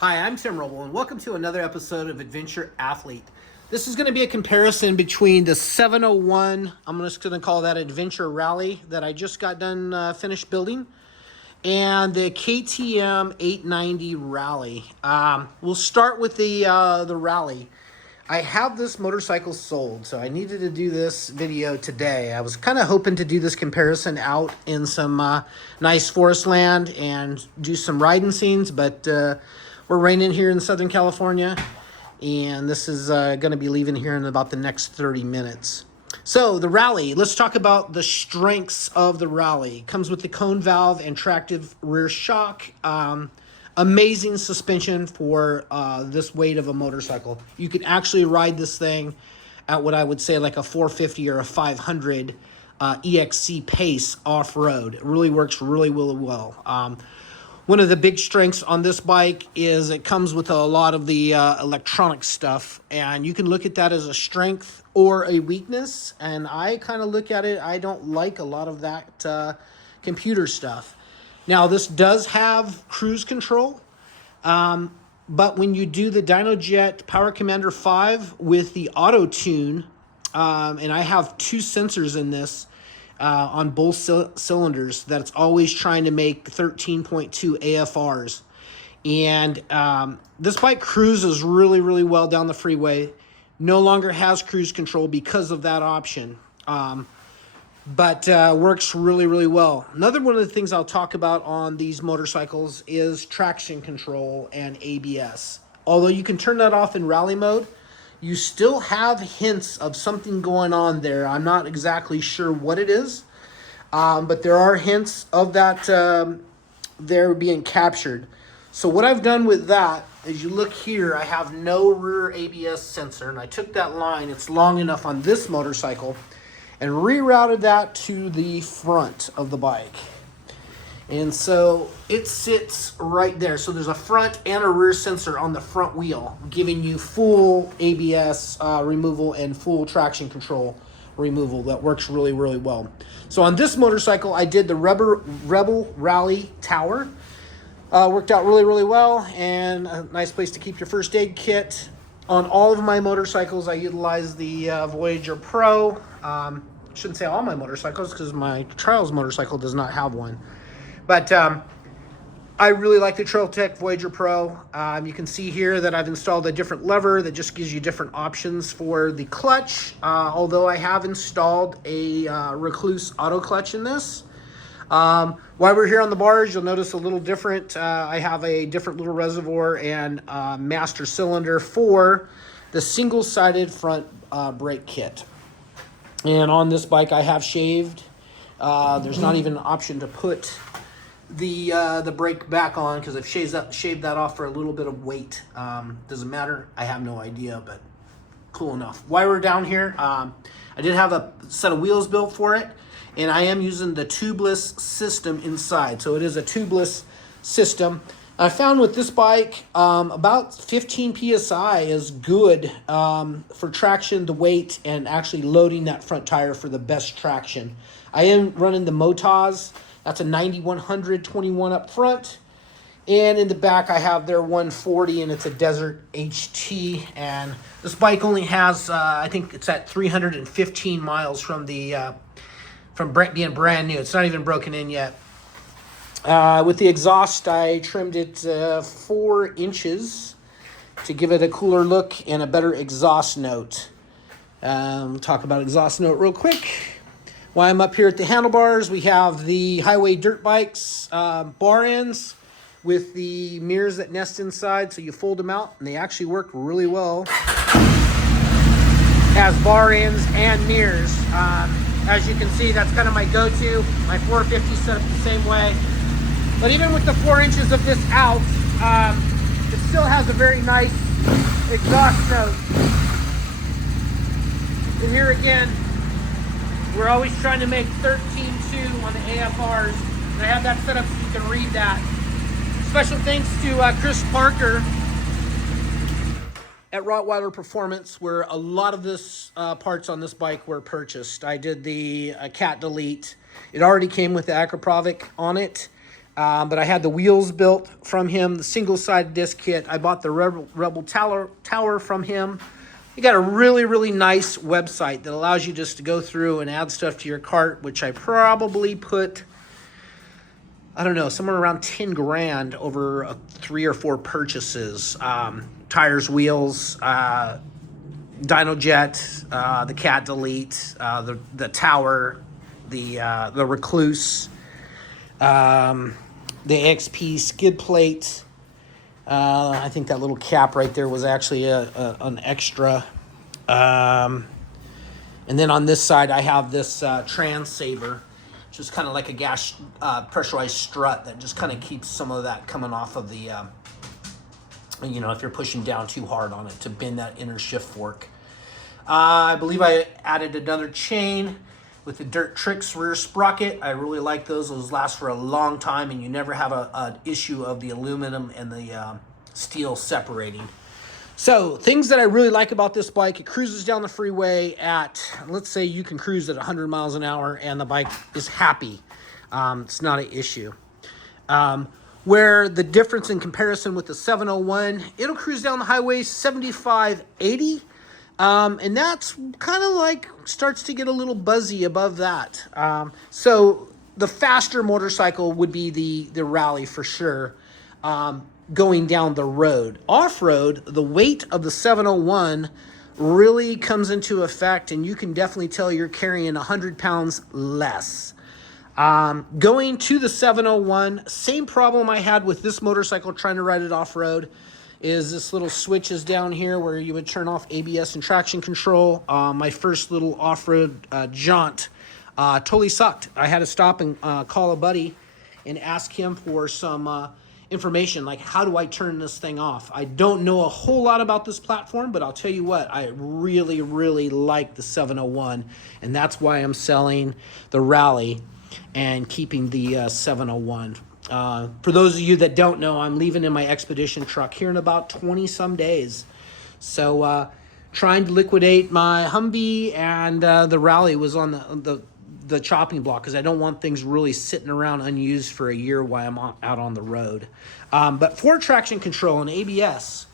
Hi, I'm Tim Roble, and welcome to another episode of Adventure Athlete. This is going to be a comparison between the 701, I'm just going to call that Adventure Rally that I just got done finished building, and the KTM 890 Rally. We'll start with the Rally. I have this motorcycle sold, so I needed to do this video today. I was kind of hoping to do this comparison out in some nice forest land and do some riding scenes, but we're raining here in Southern California, and this is going to be leaving here in about the next 30 minutes. So the Rally, let's talk about the strengths of the Rally. It comes with the cone valve and tractive rear shock. Amazing suspension for this weight of a motorcycle. You can actually ride this thing at what I would say like a 450 or a 500 EXC pace off-road. It really works really well. One of the big strengths on this bike is it comes with a lot of the electronic stuff, and you can look at that as a strength or a weakness, and I kind of look at it, I don't like a lot of that computer stuff. Now, this does have cruise control, but when you do the DynoJet Power Commander 5 with the auto tune, and I have two sensors in this on both cylinders, that's always trying to make 13.2 AFRs. And this bike cruises really well down the freeway. No longer has cruise control because of that option. But works really well. Another one of the things I'll talk about on these motorcycles is traction control and ABS. Although you can turn that off in rally mode, you still have hints of something going on there. I'm not exactly sure what it is, but there are hints of that there being captured. So what I've done with that, as you look here, I have no rear ABS sensor, and I took that line, it's long enough on this motorcycle, and rerouted that to the front of the bike. And so it sits right there. So there's a front and a rear sensor on the front wheel, giving you full ABS removal and full traction control removal. That works really well. So on this motorcycle, I did the Rebel Rally Tower. Worked out really well, and a nice place to keep your first aid kit. On all of my motorcycles, I utilize the Voyager Pro. Shouldn't say all my motorcycles because my Trials motorcycle does not have one. But I really like the Trailtech Voyager Pro. You can see here that I've installed a different lever that just gives you different options for the clutch. Although I have installed a Recluse auto clutch in this. While we're here on the bars, you'll notice a little different. I have a different little reservoir and master cylinder for the single-sided front brake kit. And on this bike, I have shaved. There's not even an option to put the brake back on because I've shaved that off for a little bit of weight. Doesn't matter. I have no idea, but cool enough. While we're down here, I did have a set of wheels built for it, and I am using the tubeless system inside. So it is a tubeless system. I found with this bike, about 15 PSI is good for traction, the weight, and actually loading that front tire for the best traction. I am running the Motaz. That's a 9100 21 up front. And in the back, I have their 140, and it's a Desert HT. And this bike only has, I think it's at 315 miles from the from being brand new. It's not even broken in yet. With the exhaust, I trimmed it 4 inches to give it a cooler look and a better exhaust note. Talk about exhaust note real quick. While I'm up here at the handlebars, we have the Highway Dirt Bikes bar ends with the mirrors that nest inside, so you fold them out, and they actually work really well as bar ends and mirrors. As you can see, that's kind of my go-to. My 450 set up the same way. But even with the 4 inches of this out, it still has a very nice exhaust note. And here again, we're always trying to make 13.2 on the AFRs. And I have that set up so you can read that. Special thanks to Chris Parker at Rottweiler Performance, where a lot of this parts on this bike were purchased. I did the cat delete. It already came with the Akrapovic on it. but I had the wheels built from him, the single-sided disc kit. I bought the Rebel Tower from him. You got a really, really nice website that allows you just to go through and add stuff to your cart, which I probably put, I don't know, somewhere around 10 grand over 3 or 4 purchases. Tires, wheels, Dyno Jet, the Cat Delete, the Tower, the Recluse, the XP skid plate. I think that little cap right there was actually an extra. And then on this side, I have this Trans Saver, which is kind of like a gas pressurized strut that just kind of keeps some of that coming off of the, if you're pushing down too hard on it to bend that inner shift fork. I believe I added another chain with the Dirt Tricks rear sprocket. I really like those. Those last for a long time, and you never have an issue of the aluminum and the steel separating. So, things that I really like about this bike, it cruises down the freeway at, let's say you can cruise at 100 miles an hour and the bike is happy. It's not an issue. Where the difference in comparison with the 701, it'll cruise down the highway 75, 80. And that's kind of like starts to get a little buzzy above that. So the faster motorcycle would be the Rally for sure, going down the road. Off-road, the weight of the 701 really comes into effect, and you can definitely tell you're carrying 100 pounds less. Going to the 701, same problem I had with this motorcycle trying to ride it off-road. Is this little switch is down here where you would turn off ABS and traction control. My first little off-road jaunt totally sucked. I had to stop and call a buddy and ask him for some information, like how do I turn this thing off? I don't know a whole lot about this platform, but I'll tell you what, I really, really like the 701, and that's why I'm selling the Rally and keeping the 701. For those of you that don't know, I'm leaving in my Expedition truck here in about 20 some days. So trying to liquidate my Humvee, and the Rally was on the chopping block because I don't want things really sitting around unused for a year while I'm out on the road. But for traction control and ABS,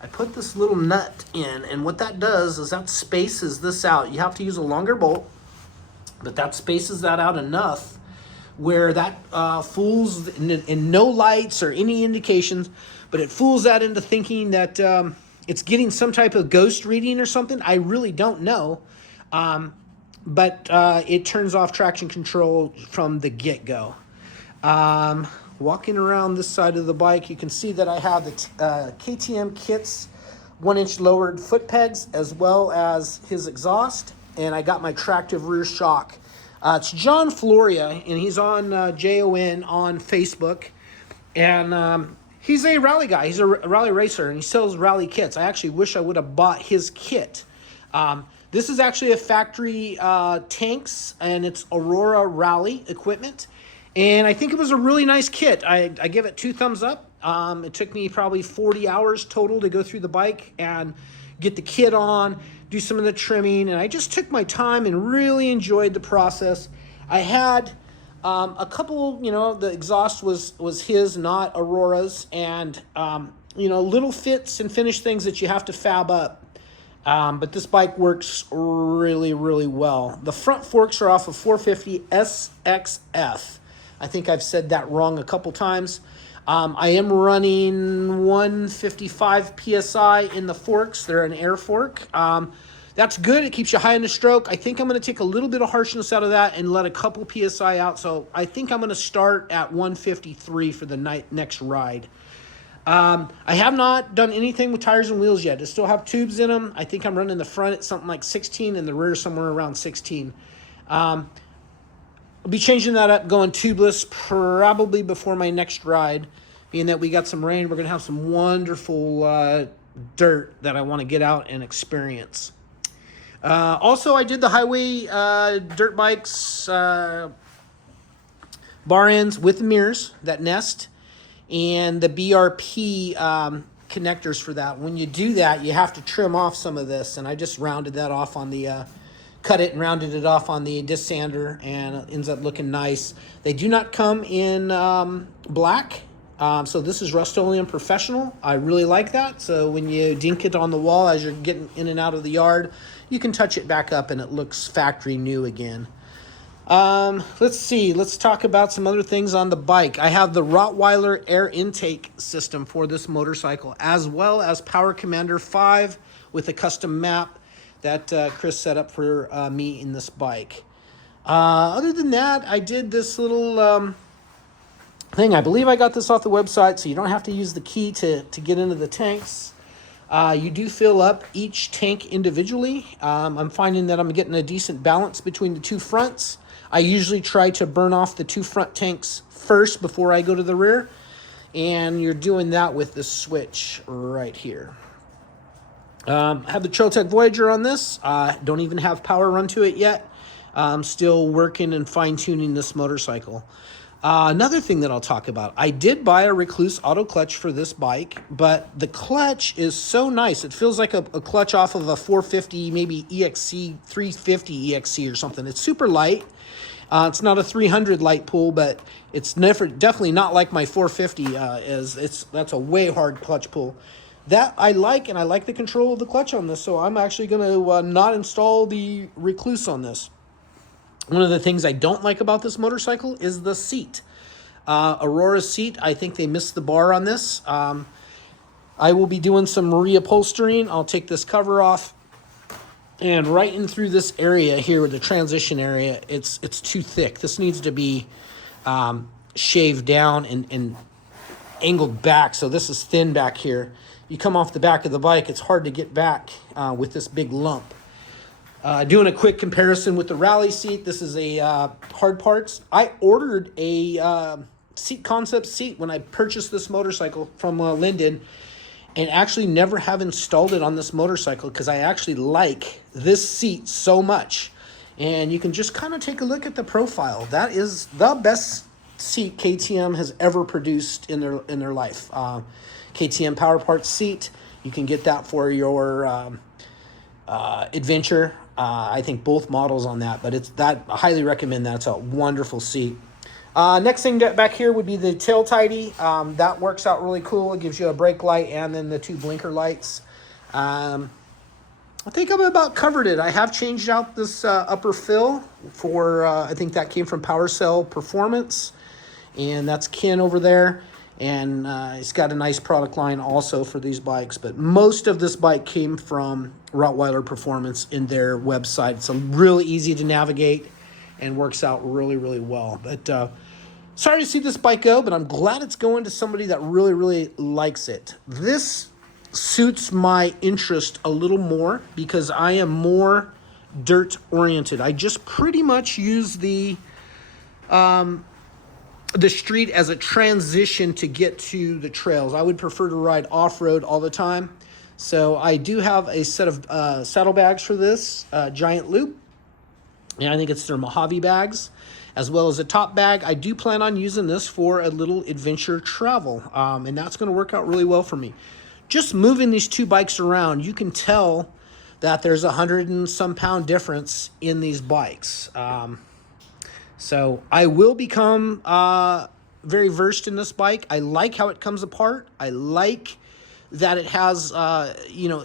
I put this little nut in, and what that does is that spaces this out. You have to use a longer bolt, but that spaces that out enough where that fools, in no lights or any indications, but it fools that into thinking that it's getting some type of ghost reading or something. I really don't know. But it turns off traction control from the get-go. Walking around this side of the bike, you can see that I have the KTM kits, 1-inch lowered foot pegs, as well as his exhaust, and I got my tractive rear shock. It's John Floria, and he's on JON on Facebook, and he's a rally guy. He's a rally racer, and he sells rally kits. I actually wish I would have bought his kit. This is actually a factory tanks, and it's Aurora Rally equipment, and I think it was a really nice kit. I give it 2 thumbs up. It took me probably 40 hours total to go through the bike and get the kit on, do some of the trimming, and I just took my time and really enjoyed the process. I had a couple, the exhaust was his, not Aurora's, and little fits and finish things that you have to fab up. But this bike works really, really well. The front forks are off of 450 SXF. I think I've said that wrong a couple times. I am running 155 PSI in the forks. They're an air fork. That's good. It keeps you high in the stroke. I think I'm going to take a little bit of harshness out of that and let a couple PSI out. So I think I'm going to start at 153 for the next ride. I have not done anything with tires and wheels yet. I still have tubes in them. I think I'm running the front at something like 16 and the rear somewhere around 16. I'll be changing that up, going tubeless probably before my next ride. Being that we got some rain, we're going to have some wonderful dirt that I want to get out and experience. Also, I did the highway dirt bikes bar ends with the mirrors, that nest, and the BRP connectors for that. When you do that, you have to trim off some of this, and I just rounded that off on the cut it and rounded it off on the disc sander, and it ends up looking nice. They do not come in black, so this is Rust-Oleum Professional. I really like that. So when you dink it on the wall as you're getting in and out of the yard, you can touch it back up and it looks factory new again. Let's see. Let's talk about some other things on the bike. I have the Rottweiler air intake system for this motorcycle, as well as Power Commander 5 with a custom map that Chris set up for me in this bike. Other than that, I did this little thing. I believe I got this off the website, so you don't have to use the key to get into the tanks. You do fill up each tank individually. I'm finding that I'm getting a decent balance between the two fronts. I usually try to burn off the two front tanks first before I go to the rear, and you're doing that with this switch right here. I have the Trailtech Voyager on this. Don't even have power run to it yet. I'm still working and fine-tuning this motorcycle. Another thing that I'll talk about, I did buy a Recluse auto clutch for this bike, but the clutch is so nice. It feels like a clutch off of a 450, maybe EXC, 350 EXC or something. It's super light. It's not a 300 light pull, but it's definitely not like my 450 is. That's a way hard clutch pull. That I like, and I like the control of the clutch on this, so I'm actually going to not install the Recluse on this. One of the things I don't like about this motorcycle is the seat. Aurora's seat, I think they missed the bar on this. I will be doing some reupholstering. I'll take this cover off, and right in through this area here, the transition area, it's too thick. This needs to be shaved down and angled back, so this is thin back here. You come off the back of the bike, it's hard to get back with this big lump. Doing a quick comparison with the rally seat, this is a hard parts. I ordered a seat concept seat when I purchased this motorcycle from Linden, and actually never have installed it on this motorcycle because I actually like this seat so much. And you can just kind of take a look at the profile. That is the best seat KTM has ever produced in their life. KTM Power Parts seat, you can get that for your Adventure. I think both models on that, but I highly recommend that. It's a wonderful seat. Next thing back here would be the tail tidy. That works out really cool. It gives you a brake light and then the two blinker lights. I think I've about covered it. I have changed out this upper fill for, I think that came from PowerCell Performance, and that's Ken over there. And it's got a nice product line also for these bikes. But most of this bike came from Rottweiler Performance in their website. It's really easy to navigate and works out really, really well. But sorry to see this bike go, but I'm glad it's going to somebody that really, really likes it. This suits my interest a little more because I am more dirt oriented. I just pretty much use the street as a transition to get to the trails. I would prefer to ride off-road all the time. So I do have a set of saddlebags for this, Giant Loop. And I think it's their Mojave bags, as well as a top bag. I do plan on using this for a little adventure travel. And that's going to work out really well for me. Just moving these two bikes around, you can tell that there's 100 and some pound difference in these bikes. So I will become very versed in this bike. I like how it comes apart. I like that it has,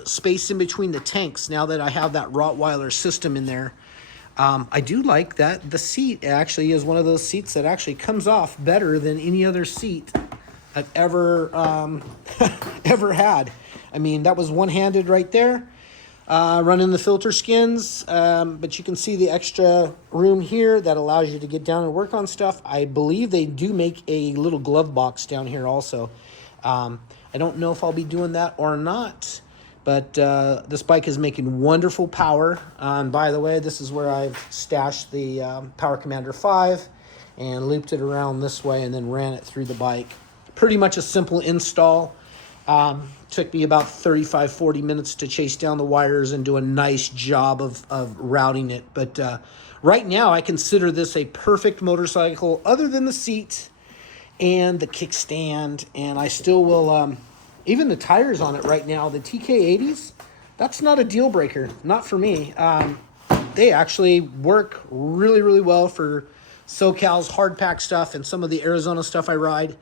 space in between the tanks now that I have that Rottweiler system in there. I do like that the seat actually is one of those seats that actually comes off better than any other seat I've ever ever had. I mean, that was one-handed right there. Running the filter skins, but you can see the extra room here that allows you to get down and work on stuff. I believe they do make a little glove box down here also. I don't know if I'll be doing that or not, but this bike is making wonderful power. And by the way, this is where I've stashed the Power Commander 5 and looped it around this way and then ran it through the bike. Pretty much a simple install. Took me about 35-40 minutes to chase down the wires and do a nice job of routing it. But right now, I consider this a perfect motorcycle other than the seat and the kickstand. And I still will, even the tires on it right now, the TK80s, that's not a deal breaker. Not for me. they actually work really, really well for SoCal's hard pack stuff and some of the Arizona stuff I ride.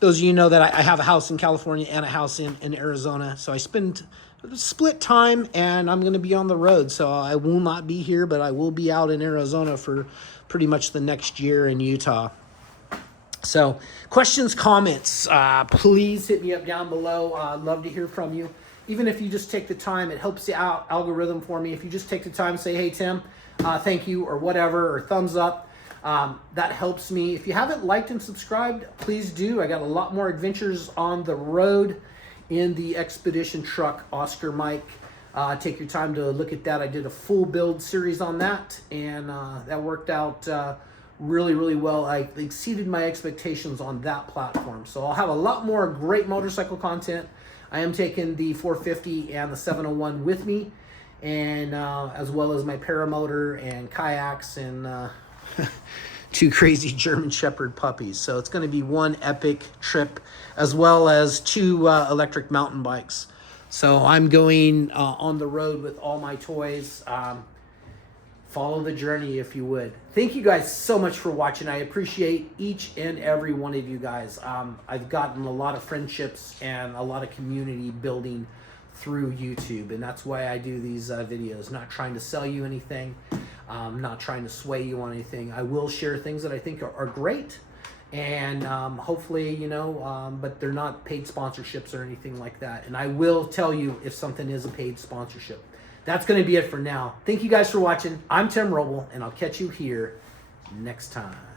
Those of you know that I have a house in California and a house in Arizona. So I spend split time, and I'm going to be on the road. So I will not be here, but I will be out in Arizona for pretty much the next year in Utah. So questions, comments, please hit me up down below. I'd love to hear from you. Even if you just take the time, it helps the algorithm for me. If you just take the time and say, hey, Tim, thank you, or whatever, or thumbs up, that helps me. If you haven't liked and subscribed, please do. I got a lot more adventures on the road in the Expedition truck, Oscar Mike. Take your time to look at that. I did a full build series on that, and that worked out really, really well. I exceeded my expectations on that platform. So I'll have a lot more great motorcycle content. I am taking the 450 and the 701 with me, and as well as my paramotor and kayaks and two crazy German Shepherd puppies. So it's going to be one epic trip, as well as two electric mountain bikes. So I'm going on the road with all my toys. Follow the journey, if you would. Thank you guys so much for watching. I appreciate each and every one of you guys. I've gotten a lot of friendships and a lot of community building through YouTube, and that's why I do these videos. Not trying to sell you anything, not trying to sway you on anything. I will share things that I think are great, and hopefully, you know, but they're not paid sponsorships or anything like that. And I will tell you if something is a paid sponsorship. That's going to be it for now. Thank you guys for watching. I'm Tim Roble, and I'll catch you here next time.